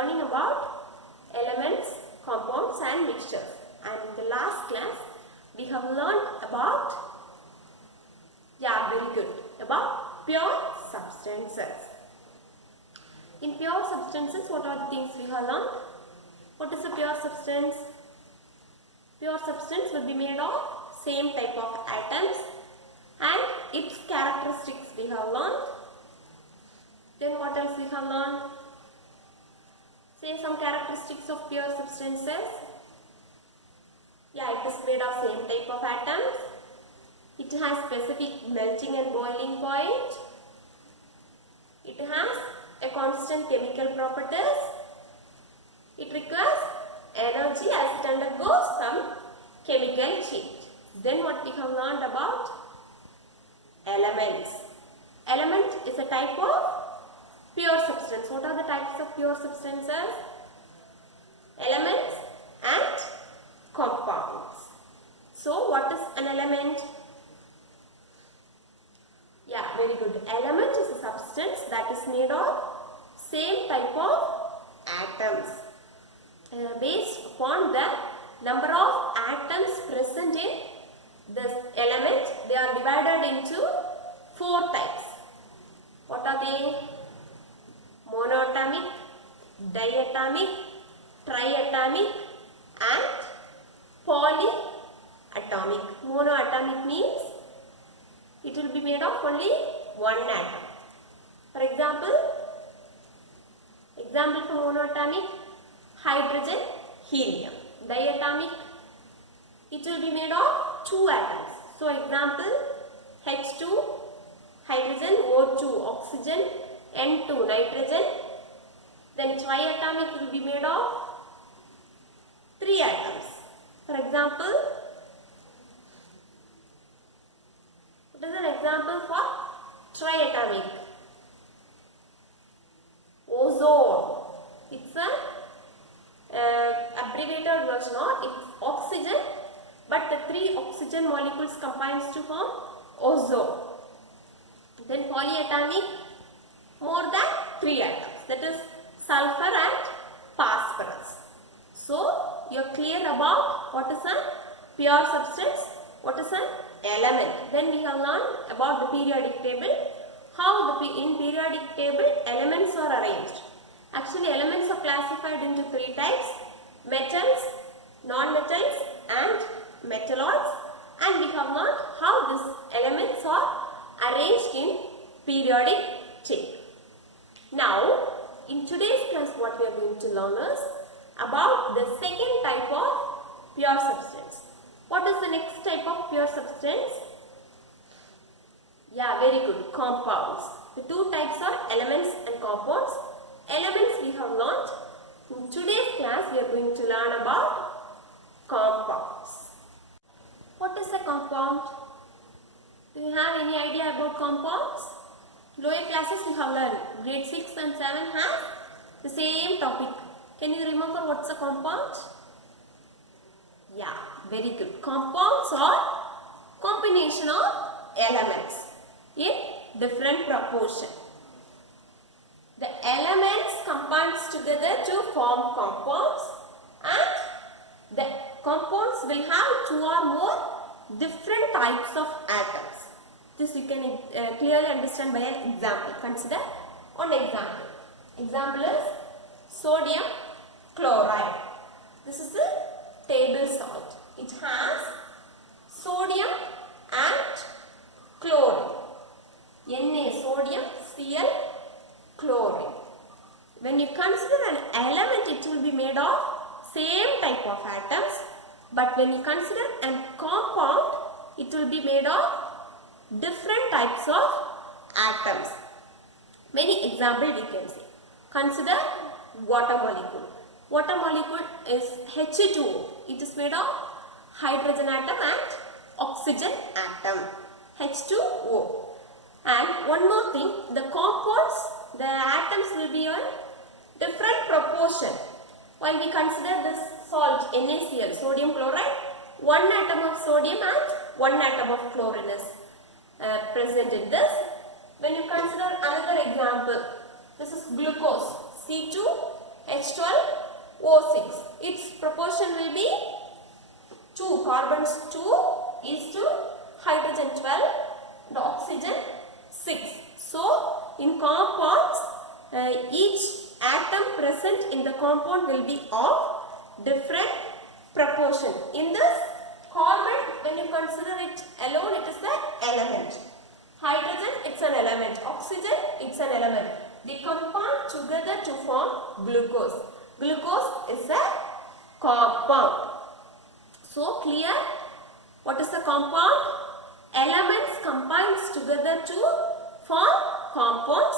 learning about elements, compounds and mixtures. And in the last class we have learned about, very good, about pure substances. In pure substances, what are the things we have learned? What is a pure substance? Pure substance will be made of same type of atoms and its characteristics we have learned. Then what else we have learned? Say some characteristics of pure substances. It is made of same type of atoms. It has specific melting and boiling point. It has a constant chemical properties. It requires energy as it undergoes some chemical change. Then what we have learned about elements. Element is a type of pure substance. What are the types of pure substances? Elements and compounds. So what is an element? Very good. Element is a substance that is made of same type of atoms. Based upon the number of atoms present in this element, they are divided into 4 types. What are they? Monatomic, diatomic, triatomic and polyatomic. Monoatomic means it will be made of only one atom. For example for monatomic, hydrogen, helium. Diatomic, it will be made of 2 atoms. So example, H2, hydrogen, O2, oxygen, N2, nitrogen. Then triatomic will be made of 3 atoms. For example, what is an example for triatomic? Ozone. It's a abbreviated version of it's oxygen, but the 3 oxygen molecules combines to form ozone. Then polyatomic, more than 3 atoms, that is sulfur and phosphorus. So you are clear about what is a pure substance, what is an element. Then we have learned about the periodic table, how in periodic table elements are arranged. Actually elements are classified into 3 types: metals, non-metals and metalloids, and we have learned how these elements are arranged in periodic table. Now in today's class what we are going to learn is about the second type of pure substance. What is the next type of pure substance? Very good, compounds. The 2 types are elements and compounds. Elements we have learnt. In today's class we are going to learn about compounds. What is a compound? Do you have any idea about compounds? Lower classes we have learned. Grade 6 and 7 have the same topic. Can you remember what's a compound? Very good. Compounds are combination of elements in different proportion. The elements combines together to form compounds, and the compounds will have 2 or more different types of atoms. This you can clearly understand by an example. Consider one example. Example is sodium chloride. This is a table salt. It has sodium and chlorine. Na, sodium, Cl, chlorine. When you consider an element, it will be made of same type of atoms, but when you consider a compound, it will be made of different types of atoms. Many examples we can see. Consider water molecule. Water molecule is H2O. It is made of hydrogen atom and oxygen atom. H2O. And one more thing, the compounds, the atoms will be in different proportion. While we consider this salt NaCl, sodium chloride, 1 atom of sodium and 1 atom of chlorine is present in this. When you consider another example, this is glucose, C2 H12O6. Its proportion will be 2, carbons 2 is to hydrogen 12 and oxygen 6. So, in compounds, each atom present in the compound will be of different proportion. In this, carbon, when you consider it alone, it is an element. Hydrogen, it's an element. Oxygen, it's an element. They combine together to form glucose. Glucose is a compound. So, clear? What is the compound? Elements combines together to form compounds.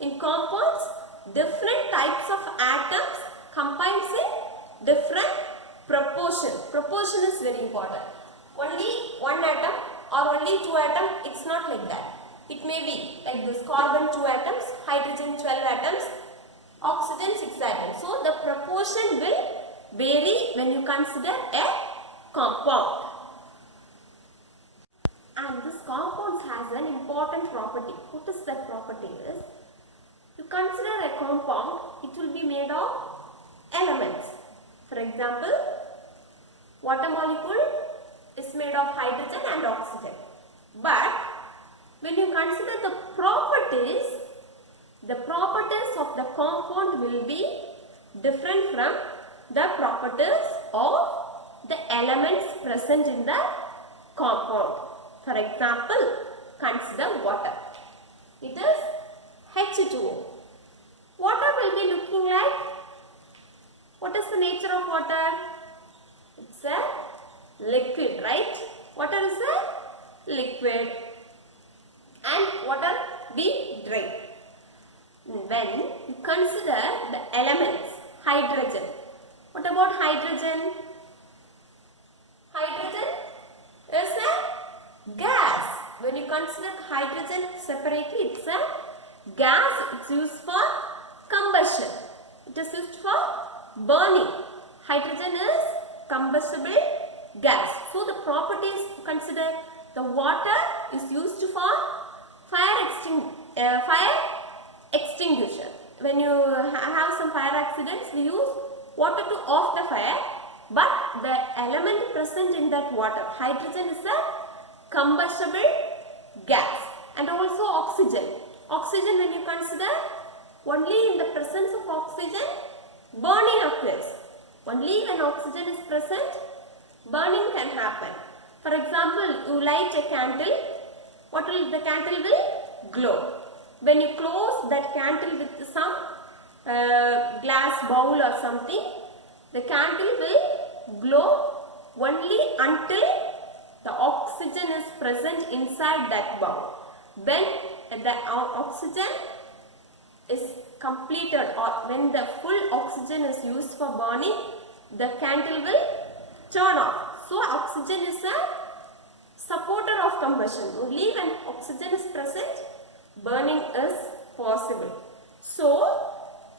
In compounds, different types of atoms combines in different proportion. Proportion is very important. Only one atom or only two atoms, it's not like that. It may be like this: carbon 2 atoms, hydrogen 12 atoms, oxygen 6 atoms. So, the proportion will vary when you consider a compound. And this compound has an important property. What is that property is? You consider a compound, it will be made of elements. For example, water molecule is made of hydrogen and oxygen. But when you consider the properties of the compound will be different from the properties of the elements present in the compound. For example, consider water. It is H2O. Water will be looking like, what is the nature of water? It's a liquid, right? Water is a liquid and water we drink. When you consider the elements, hydrogen. What about hydrogen? Hydrogen is a gas. When you consider hydrogen separately, it's a gas. It's used for combustion. It is used for burning. Hydrogen is combustible gas. So the properties to consider: the water is used for fire extinguisher. When you have some fire accidents, we use water to off the fire. But the element present in that water, hydrogen, is a combustible gas. And also oxygen. Oxygen, when you consider, only in the presence of oxygen, burning occurs. Only when oxygen is present, burning can happen. For example, you light a candle. What will the candle will glow? When you close that candle with some glass bowl or something, the candle will glow only until the oxygen is present inside that bowl. When the oxygen is completed, or when the full oxygen is used for burning, the candle will turn off. So, oxygen is a supporter of combustion. Only when oxygen is present, burning is possible. So,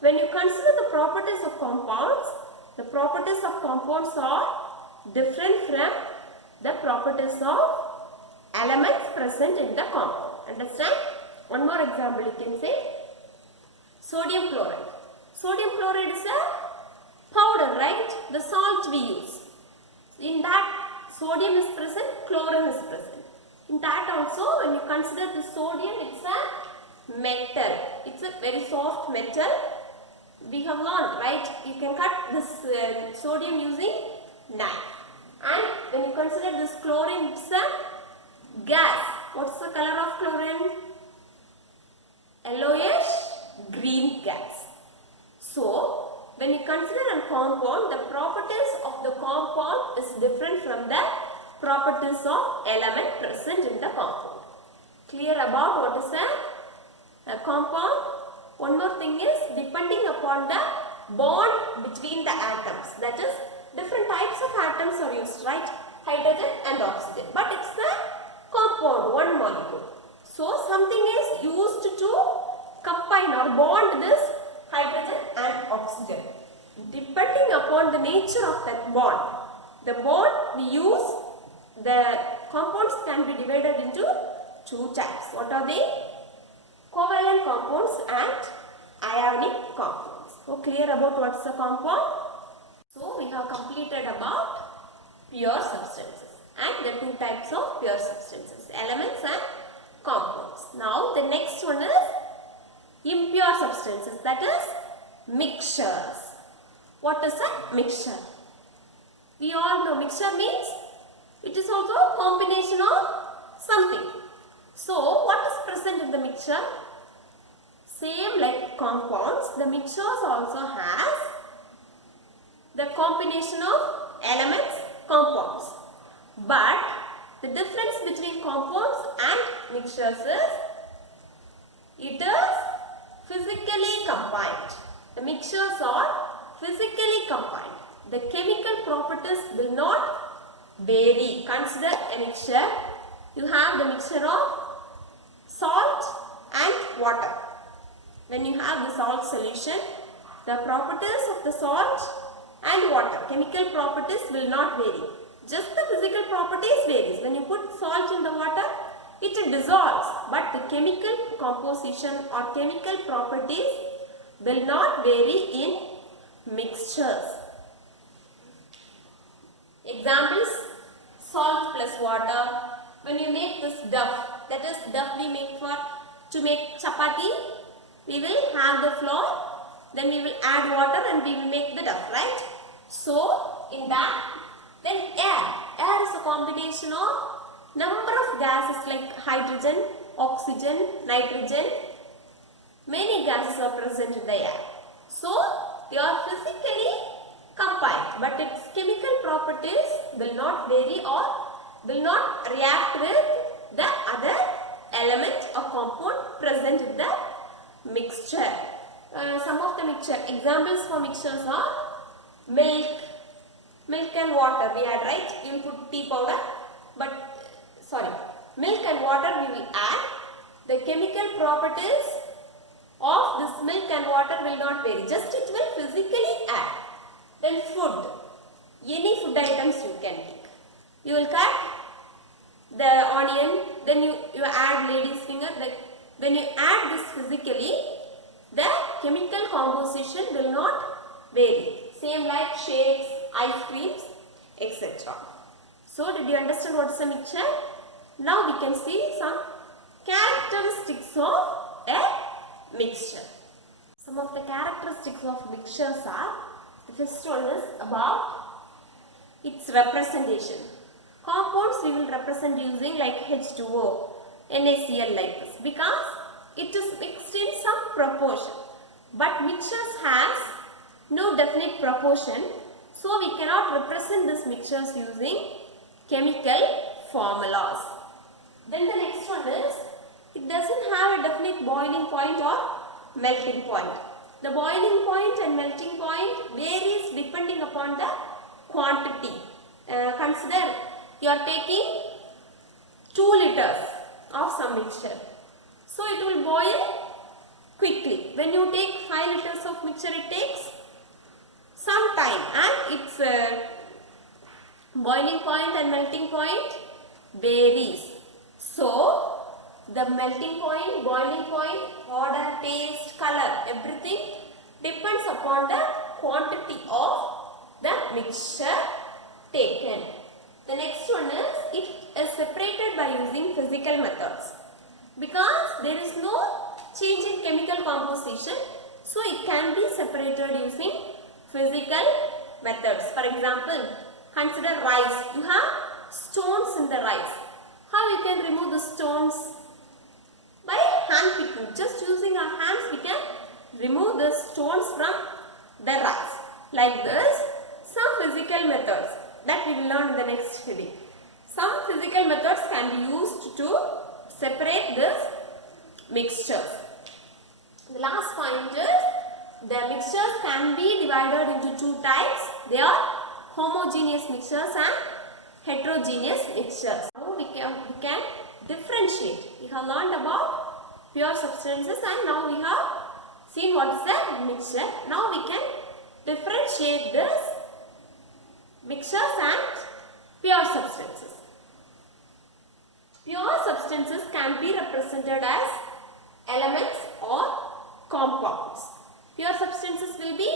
when you consider the properties of compounds, the properties of compounds are different from the properties of elements present in the compound. Understand? One more example you can say: sodium chloride. Sodium chloride is a powder, right? The salt we use. In that, sodium is present, chlorine is present. In that also, when you consider the sodium, it's a metal. It's a very soft metal. We have learned, right? You can cut this sodium using knife. And when you consider this chlorine, it's a gas. What's the color of chlorine? Yellowish green gas. So, when you consider a compound, the properties of the compound is different from the properties of element present in the compound. Clear about what is a compound? One more thing is, depending upon the bond between the atoms. That is, different types of atoms are used, right? Hydrogen and oxygen. But it's a compound, one molecule. So, something is used to combine or bond this hydrogen and oxygen. Depending upon the nature of that bond, the bond we use, the compounds can be divided into two types. What are they? Covalent compounds and ionic compounds. So clear about what's a compound? So we have completed about pure substances and the two types of pure substances, elements and compounds. Now the next one is impure substances, that is mixtures. What is a mixture? We all know mixture means it is also a combination of something. So what is present in the mixture? Same like compounds, the mixtures also has the combination of elements, compounds. But the difference between compounds and mixtures is it is physically combined. The mixtures are physically combined. The chemical properties will not vary. Consider a mixture. You have the mixture of salt and water. When you have the salt solution, the properties of the salt and water, chemical properties will not vary. Just the physical properties varies. When you put salt in the water, it dissolves, but the chemical composition or chemical properties will not vary in mixtures. Examples: salt plus water. When you make this dough, that is dough we make to make chapati, we will have the flour, then we will add water and we will make the dough, right? So in that, then air is a combination of number of gases like hydrogen, oxygen, nitrogen. Many gases are present in the air. So they are physically combined, but its chemical properties will not vary or will not react with the other element or compound present in the mixture. Some of the mixture examples for mixtures are milk and water we add, right? You will put tea powder, milk and water we will add. The chemical properties of this milk and water will not vary, just it will physically add. Then food, any food items you can take. You will cut the onion, then you add lady's finger. Like when you add this physically, the chemical composition will not vary. Same like shakes, ice creams, etc. So did you understand what is a mixture? Now we can see some characteristics of a mixture. Some of the characteristics of mixtures are, the first one is about its representation. Compounds we will represent using like H2O, NaCl like this, because it is mixed in some proportion. But mixtures has no definite proportion, so we cannot represent these mixtures using chemical formulas. Then the next one is, it doesn't have a definite boiling point or melting point. The boiling point and melting point varies depending upon the quantity. Consider you are taking 2 liters of some mixture. So it will boil quickly. When you take 5 liters of mixture, it takes some time and its boiling point and melting point varies. So the melting point, boiling point, odor, taste, color, everything depends upon the quantity of the mixture taken. The next one is, it is separated by using physical methods. Because there is no change in chemical composition, so it can be separated using physical methods. For example, consider rice. You have stones in the rice. How you can remove the stones? By hand picking. Just using our hands we can remove the stones from the rice. Like this, some physical methods that we will learn in the next video. Some physical methods can be used to separate this mixtures. The last point is, the mixtures can be divided into 2 types. They are homogeneous mixtures and heterogeneous mixtures. Now we can differentiate. We have learned about pure substances and now we have seen what is the mixture. Now we can differentiate this mixtures and pure substances. Pure substances can be represented as elements or compounds. Pure substances will be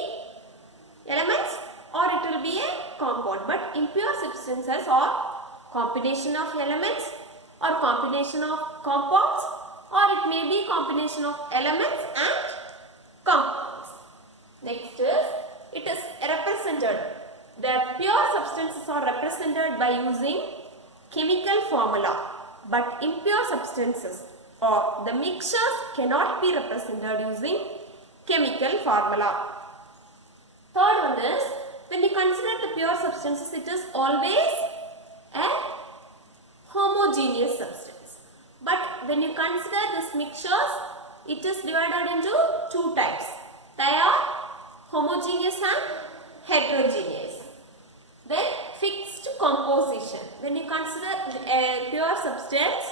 elements or it will be a compound. But impure substances are combination of elements or combination of compounds, or it may be combination of elements and compounds. Next is, it is represented. The pure substances are represented by using chemical formula, but impure substances or the mixtures cannot be represented using chemical formula. Third one is, when you consider the pure substances, it is always a homogeneous substance. But when you consider these mixtures, it is divided into two types. They are homogeneous and heterogeneous. Then fixed composition. When you consider a pure substance,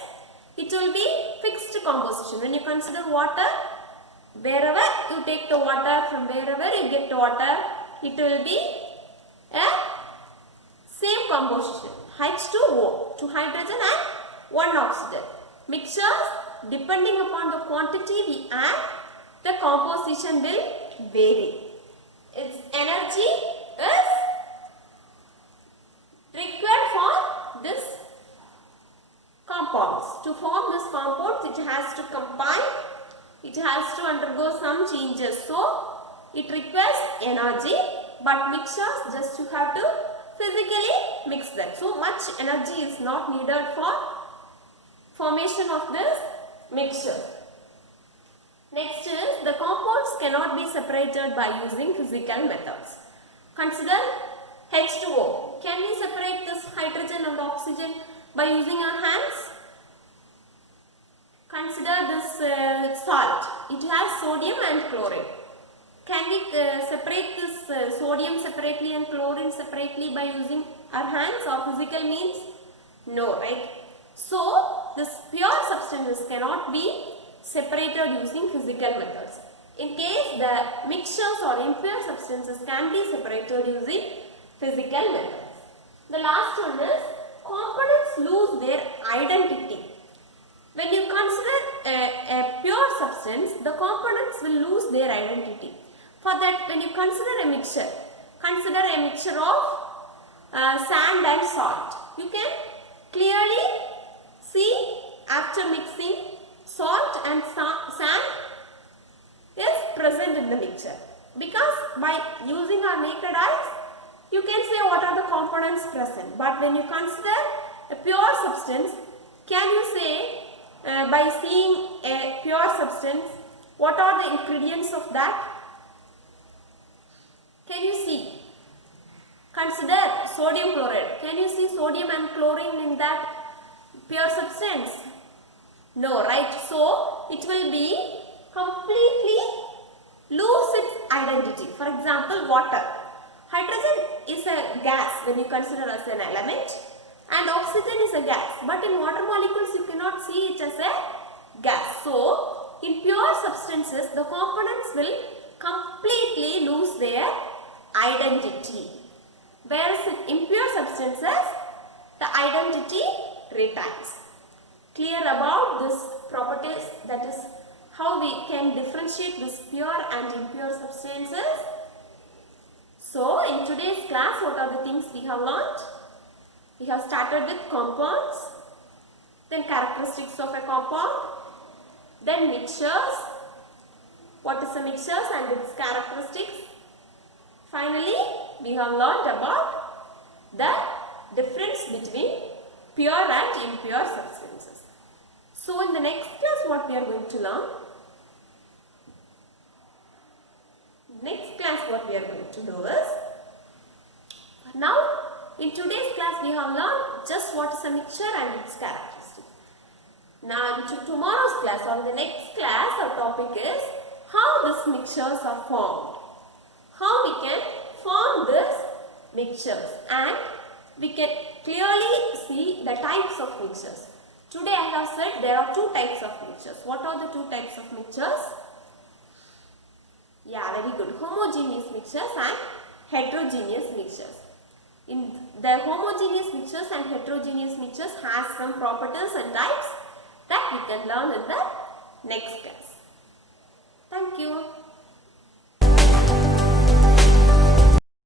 it will be fixed composition. When you consider water, wherever you take the water, from wherever you get the water, it will be a same composition. H2O, 2 hydrogen and 1 oxygen. Mixtures, depending upon the quantity we add, the composition will vary. Its energy is required for this compounds. To form this compound, it has to combine, it has to undergo some changes. So, it requires energy, but mixtures just you have to physically mix them. So much energy is not needed for formation of this mixture. Next is, the compounds cannot be separated by using physical methods. Consider H2O. Can we separate this hydrogen and oxygen by using our hands? Consider this salt. It has sodium and chlorine. Can we separate this sodium separately and chlorine separately by using our hands or physical means? No, right? So, this pure substances cannot be separated using physical methods. In case the mixtures or impure substances can be separated using physical methods. The last one is, components lose their identity. When you consider a pure substance, the components will lose their identity. For that, when you consider a mixture of sand and salt, you can clearly see after mixing salt and sand is present in the mixture. Because by using our naked eyes, you can say what are the components present. But when you consider a pure substance, can you say by seeing a pure substance, what are the ingredients of that? Can you see? Consider sodium chloride. Can you see sodium and chlorine in that pure substance? No, right? So, it will be completely lose its identity. For example, water. Hydrogen is a gas when you consider as an element, and oxygen is a gas. But in water molecules, you cannot see it as a gas. So, in pure substances, the components will completely lose their identity. Whereas in impure substances, the identity retains. Clear about this properties, that is how we can differentiate this pure and impure substances. So, in today's class, what are the things we have learnt? We have started with compounds, then characteristics of a compound, then mixtures, what is a mixtures and its characteristics. Finally, we have learnt about the difference between pure and impure substances. So, in the next class, what we are going to learn? Next class, what we are going to do is, now in today's class, we have learned just what is a mixture and its characteristics. Now, in tomorrow's class or the next class, our topic is how these mixtures are formed. How we can form these mixtures, and we can clearly see the types of mixtures. Today I have said there are two types of mixtures. What are the two types of mixtures? Yeah, very good. Homogeneous mixtures and heterogeneous mixtures. In the homogeneous mixtures and heterogeneous mixtures has some properties and types that we can learn in the next class.